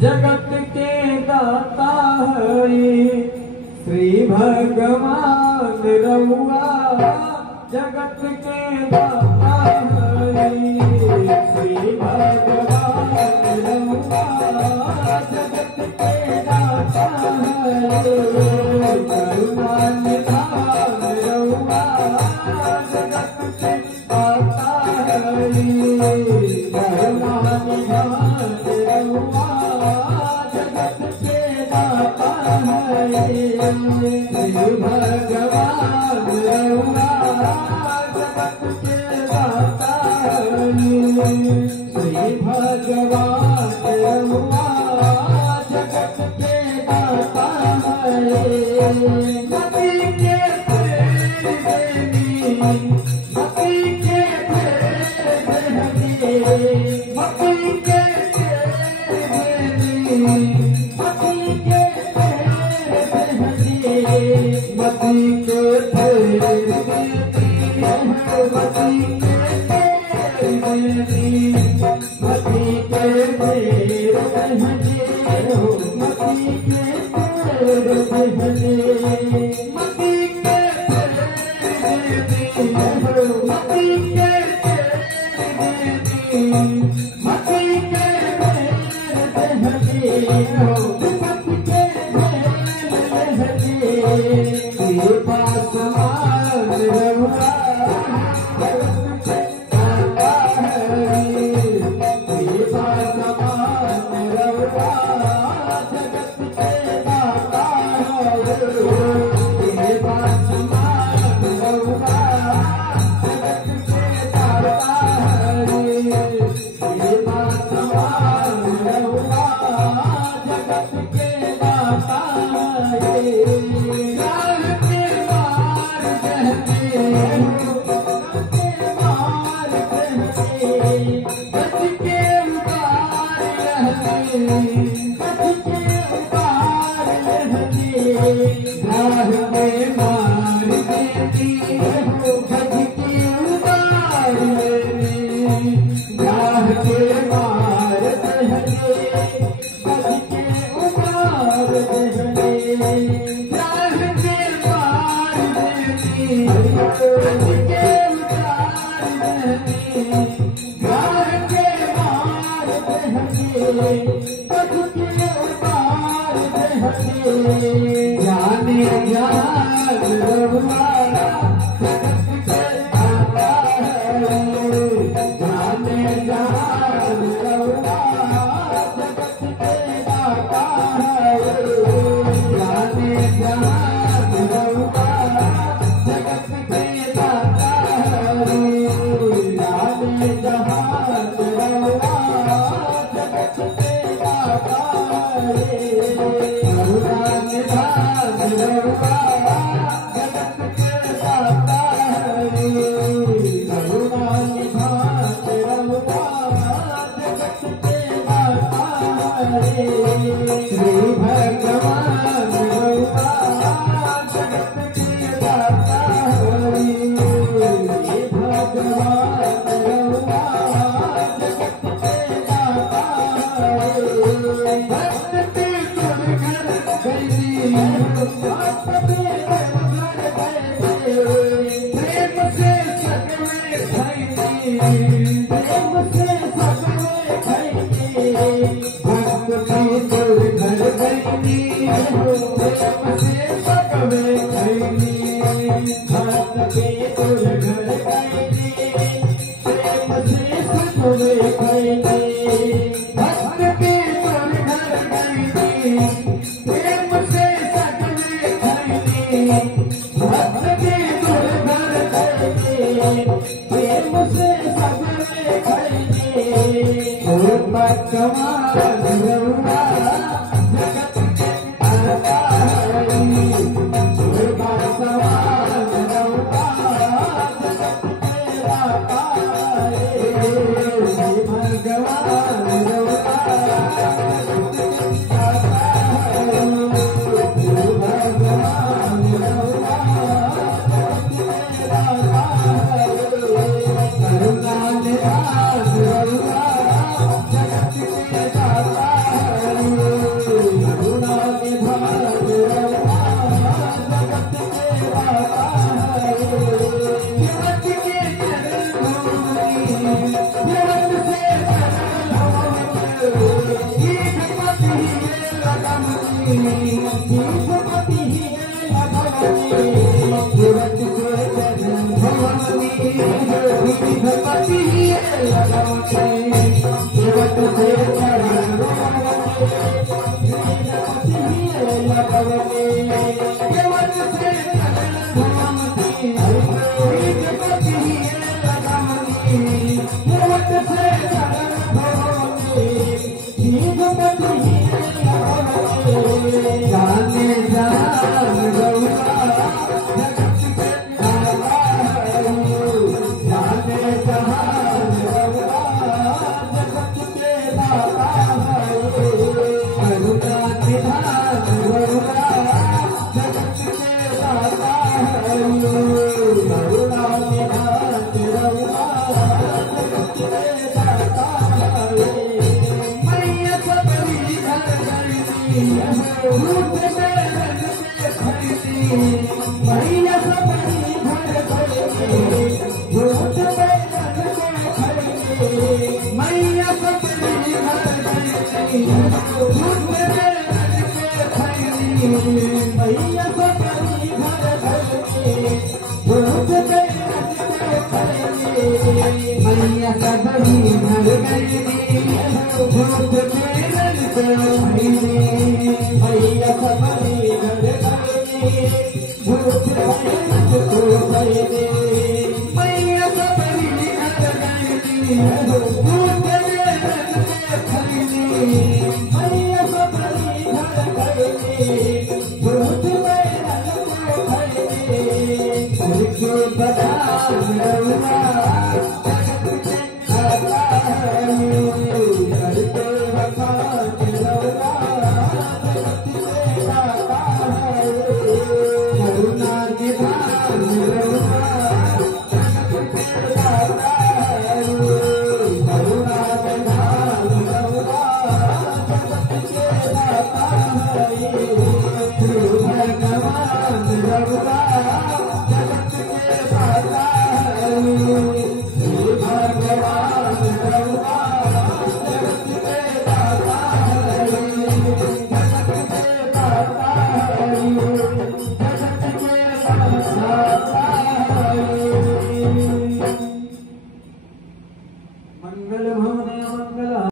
जगत के दाता है श्री भगवान रउआ। जगत के दाता है श्री भगवान रउआ। जगत के दाता है करुणा निधान रउआ। जगत के दाता है करुणा निधान रउआ। जगत के दाता है श्री भगवान रउआ। जगत के दाता है श्री भगवान रउआ। जगत के दाता है मति के फेर देनी। मति के फेर देनी। मति के फेर देनी। मति के फेर देनी। मति के फेर देनी। मति के फेर देनी। मति के फेर देनी। मति के फेर देनी। मति के फेर देनी। मति के फेर देनी। मति के फेर देनी। कृपा समान रउआ। जगत के दाता है कृपा समान रउआ। जगत के दाता है कृपा समान रउआ। जगत के दाता है कृपा समान रउआ। जगत के दाता है जाने जान रउआ। जगत के दाता है जाने जान रउआ। जगत के दाता है जाने जान रउआ। जगत के दाता है जाने जान रउआ। जगत के दाता है करुणा निधान रउआ। जगत के दाता है करुणा निधान रउआ। जगत के दाता है श्री भगवान रउआ। जगत के दाता है श्री भगवान रउआ। जगत के दाता है भक्त के तुम घर गई। भक्त के तुम घर गई। प्रेम से सगवे खैनी। प्रेम से सगवे खैनी। भक्त के तुम घर गई। प्रेम से सगवे खैनी। भक्त के तुम घर गई। प्रेम से सगवे खैनी। भक्त के तुम घर गई। प्रेम से सगवे खैनी। भक्त के तुम घर गई। प्रेम से सगवे खैनी। भगवान रउआ। जगत के दाता है कृपा समान रउआ। जगत के दाता है भगवान रउआ। भगवान रउआ। करुणा निधान रउआ। भैया